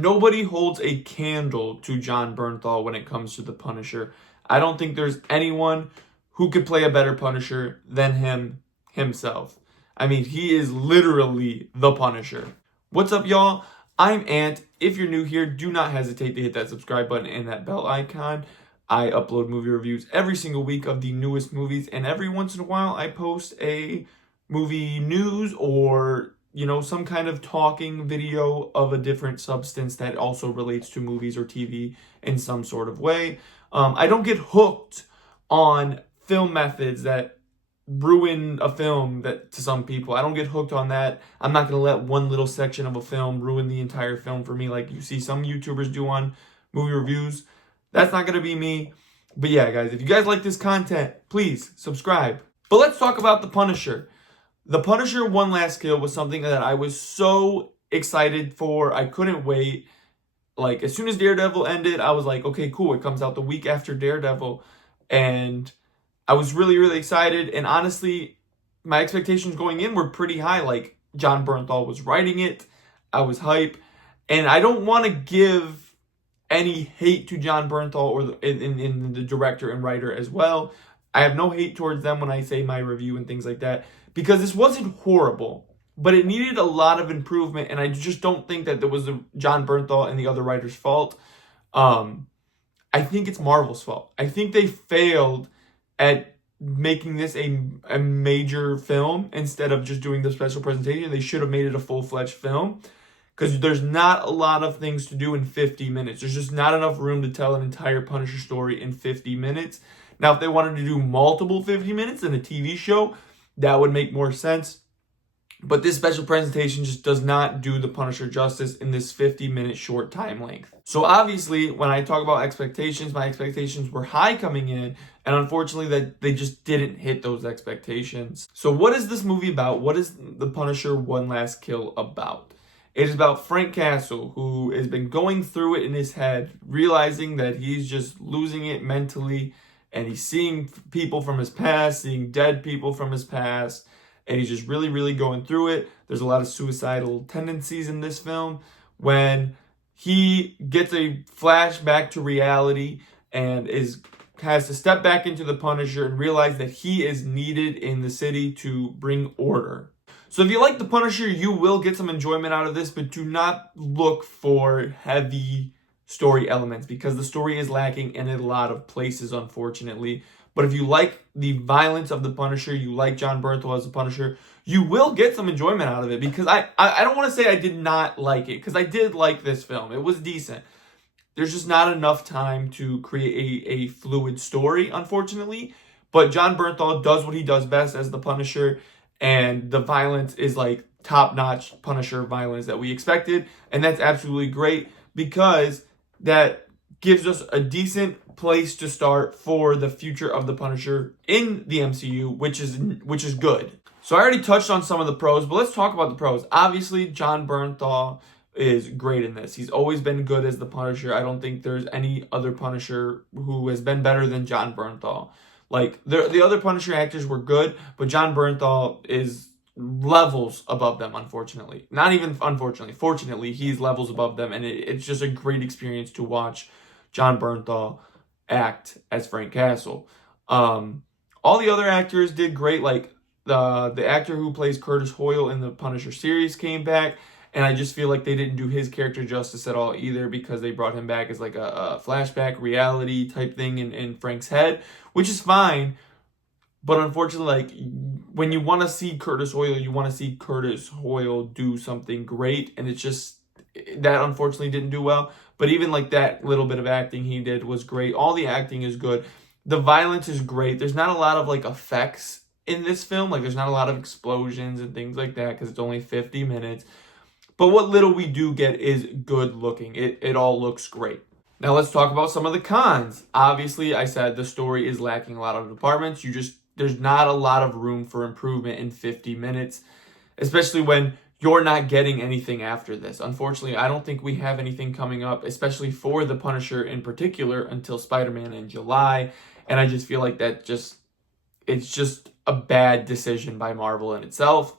nobody holds a candle to Jon Bernthal when it comes to the Punisher. I don't think there's anyone who could play a better Punisher than himself. I mean, he is literally the Punisher. What's up, y'all? I'm Ant. If you're new here, do not hesitate to hit that subscribe button and that bell icon. I upload movie reviews every single week of the newest movies, and every once in a while I post a movie news or, some kind of talking video of a different substance that also relates to movies or TV in some sort of way. I don't get hooked on film methods that ruin a film that to some people. I don't get hooked on that. I'm not going to let one little section of a film ruin the entire film for me like you see some YouTubers do on movie reviews. That's not going to be me. But yeah, guys, if you guys like this content, please subscribe. But let's talk about The Punisher. The Punisher One Last Kill was something that I was so excited for. I couldn't wait. Like, as soon as Daredevil ended, I was like, okay, cool. It comes out the week after Daredevil. And I was really, really excited. And honestly, my expectations going in were pretty high. Like, Jon Bernthal was writing it. I was hype. And I don't want to give any hate to Jon Bernthal or in the director and writer as well. I have no hate towards them when I say my review and things like that, because this wasn't horrible, but it needed a lot of improvement, and I just don't think that there was Jon Bernthal and the other writers' fault. I think it's Marvel's fault. I think they failed at making this a major film instead of just doing the special presentation. They should have made it a full-fledged film, because there's not a lot of things to do in 50 minutes. There's just not enough room to tell an entire Punisher story in 50 minutes. Now, if they wanted to do multiple 50 minutes in a TV show, that would make more sense. But this special presentation just does not do the Punisher justice in this 50-minute short time length. So obviously, when I talk about expectations, my expectations were high coming in, and unfortunately that they just didn't hit those expectations. So what is this movie about? What is The Punisher One Last Kill about? It is about Frank Castle, who has been going through it in his head, realizing that he's just losing it mentally, and he's seeing people from his past, seeing dead people from his past, and he's just really, really going through it. There's a lot of suicidal tendencies in this film when he gets a flashback to reality and has to step back into the Punisher and realize that he is needed in the city to bring order. So if you like The Punisher, you will get some enjoyment out of this, but do not look for heavy story elements because the story is lacking in a lot of places, unfortunately. But if you like the violence of The Punisher, you like Jon Bernthal as The Punisher, you will get some enjoyment out of it, because I don't want to say I did not like it, because I did like this film. It was decent. There's just not enough time to create a fluid story, unfortunately. But Jon Bernthal does what he does best as The Punisher, and the violence is like top-notch Punisher violence that we expected, and that's absolutely great because that gives us a decent place to start for the future of the Punisher in the MCU, which is good. So I already touched on some of the pros, but let's talk about the pros. Obviously, Jon Bernthal is great in this. He's always been good as the Punisher. I don't think there's any other Punisher who has been better than Jon Bernthal. Like, the other Punisher actors were good, but Jon Bernthal is levels above them, unfortunately. Not even unfortunately. Fortunately, he's levels above them, and it's just a great experience to watch Jon Bernthal act as Frank Castle. All the other actors did great. Like, the actor who plays Curtis Hoyle in the Punisher series came back, and I just feel like they didn't do his character justice at all either, because they brought him back as like a flashback reality type thing in Frank's head, which is fine. But unfortunately, like, when you want to see Curtis Hoyle, you want to see Curtis Hoyle do something great, and it's just that unfortunately didn't do well. But even like that little bit of acting he did was great. All the acting is good. The violence is great. There's not a lot of like effects in this film. Like, there's not a lot of explosions and things like that because it's only 50 minutes. But what little we do get is good looking. It all looks great. Now let's talk about some of the cons. Obviously, I said the story is lacking a lot of departments. There's not a lot of room for improvement in 50 minutes, especially when you're not getting anything after this. Unfortunately, I don't think we have anything coming up, especially for the Punisher in particular, until Spider-Man in July. And I just feel like it's just a bad decision by Marvel in itself.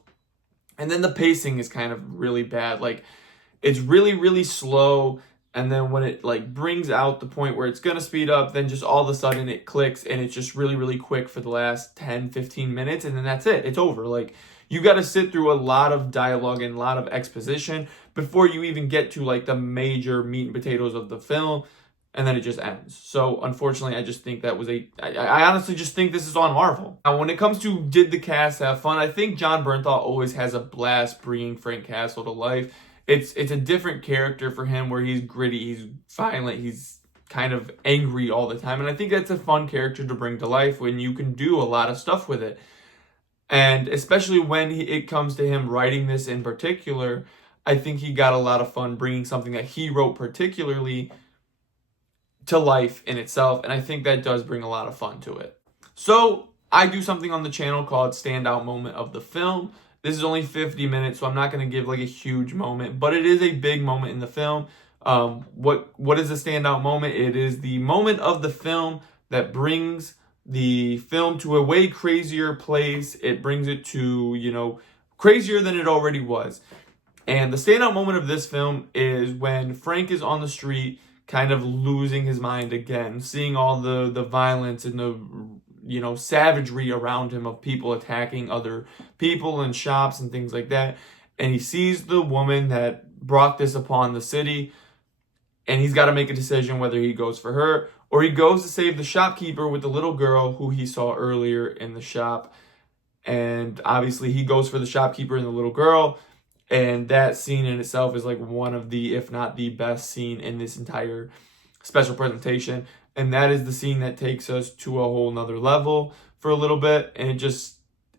And then the pacing is kind of really bad. Like, it's really, really slow. And then when it like brings out the point where it's going to speed up, then just all of a sudden it clicks and it's just really, really quick for the last 10, 15 minutes. And then that's it. It's over. Like, you got to sit through a lot of dialogue and a lot of exposition before you even get to like the major meat and potatoes of the film. And then it just ends. So unfortunately, I just think that was I honestly just think this is on Marvel. Now, when it comes to did the cast have fun, I think Jon Bernthal always has a blast bringing Frank Castle to life. It's a different character for him where he's gritty, he's violent, he's kind of angry all the time. And I think that's a fun character to bring to life when you can do a lot of stuff with it. And especially when it comes to him writing this in particular, I think he got a lot of fun bringing something that he wrote particularly to life in itself. And I think that does bring a lot of fun to it. So I do something on the channel called Standout Moment of the Film. This is only 50 minutes, so I'm not going to give like a huge moment, but it is a big moment in the film. What is a standout moment? It is the moment of the film that brings the film to a way crazier place. It brings it to, you know, crazier than it already was. And the standout moment of this film is when Frank is on the street, kind of losing his mind again, seeing all the violence and the, you know, savagery around him of people attacking other people in shops and things like that. And he sees the woman that brought this upon the city, and he's got to make a decision whether he goes for her or he goes to save the shopkeeper with the little girl who he saw earlier in the shop. And obviously he goes for the shopkeeper and the little girl. And that scene in itself is like one of the, if not the best scene in this entire special presentation. And that is the scene that takes us to a whole nother level for a little bit. And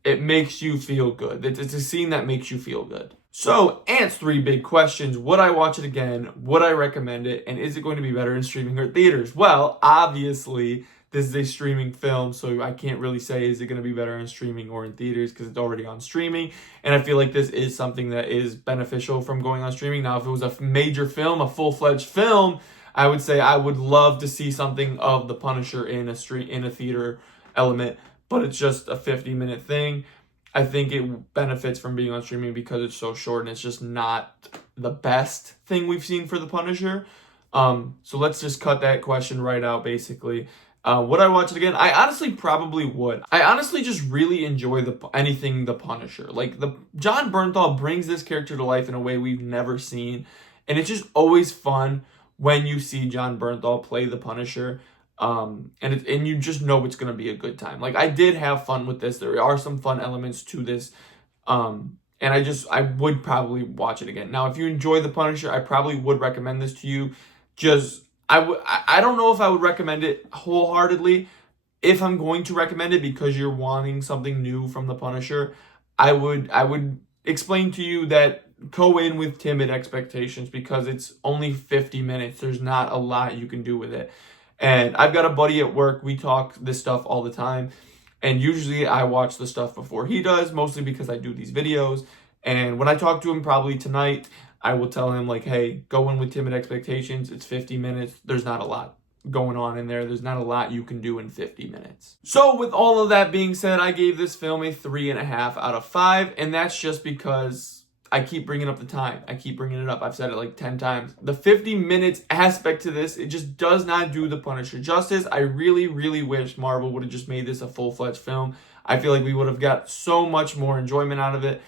it makes you feel good. It's a scene that makes you feel good. So, Ant's 3 big questions. Would I watch it again? Would I recommend it? And is it going to be better in streaming or theaters? Well, obviously, this is a streaming film, so I can't really say is it going to be better in streaming or in theaters because it's already on streaming. And I feel like this is something that is beneficial from going on streaming. Now, if it was a major film, a full-fledged film, I would say I would love to see something of The Punisher in a theater element, but it's just a 50-minute thing. I think it benefits from being on streaming because it's so short and it's just not the best thing we've seen for The Punisher. So let's just cut that question right out, basically. Would I watch it again? I honestly probably would. I honestly just really enjoy anything The Punisher. Like, Jon Bernthal brings this character to life in a way we've never seen. And it's just always fun when you see Jon Bernthal play The Punisher. And you just know it's going to be a good time. Like, I did have fun with this. There are some fun elements to this. And I would probably watch it again. Now, if you enjoy The Punisher, I probably would recommend this to you. I don't know if I would recommend it wholeheartedly. If I'm going to recommend it because you're wanting something new from The Punisher, I would explain to you that go in with timid expectations because it's only 50 minutes. There's not a lot you can do with it. And I've got a buddy at work. We talk this stuff all the time. And usually I watch the stuff before he does, mostly because I do these videos. And when I talk to him probably tonight, I will tell him, like, hey, go in with timid expectations. It's 50 minutes. There's not a lot going on in there. There's not a lot you can do in 50 minutes. So with all of that being said, I gave this film a 3.5 out of 5. And that's just because I keep bringing up the time. I keep bringing it up. I've said it like 10 times. The 50 minutes aspect to this, it just does not do The Punisher justice. I really, really wish Marvel would have just made this a full-fledged film. I feel like we would have got so much more enjoyment out of it.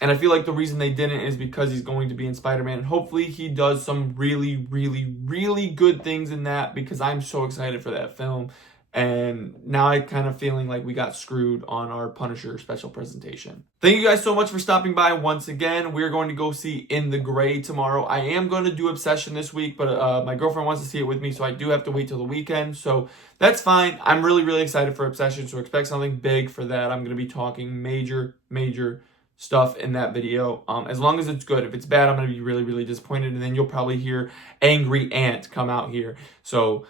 And I feel like the reason they didn't is because he's going to be in Spider-Man. And hopefully he does some really, really, really good things in that because I'm so excited for that film. And now I'm kind of feeling like we got screwed on our Punisher special presentation. Thank you guys so much for stopping by once again. We're going to go see In the Gray tomorrow. I am going to do Obsession this week, but my girlfriend wants to see it with me, so I do have to wait till the weekend. So that's fine. I'm really, really excited for Obsession, so expect something big for that. I'm going to be talking major, major stuff in that video. As long as it's good. If it's bad, I'm going to be really, really disappointed, and then you'll probably hear Angry Ant come out here. So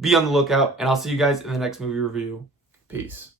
be on the lookout, and I'll see you guys in the next movie review. Peace.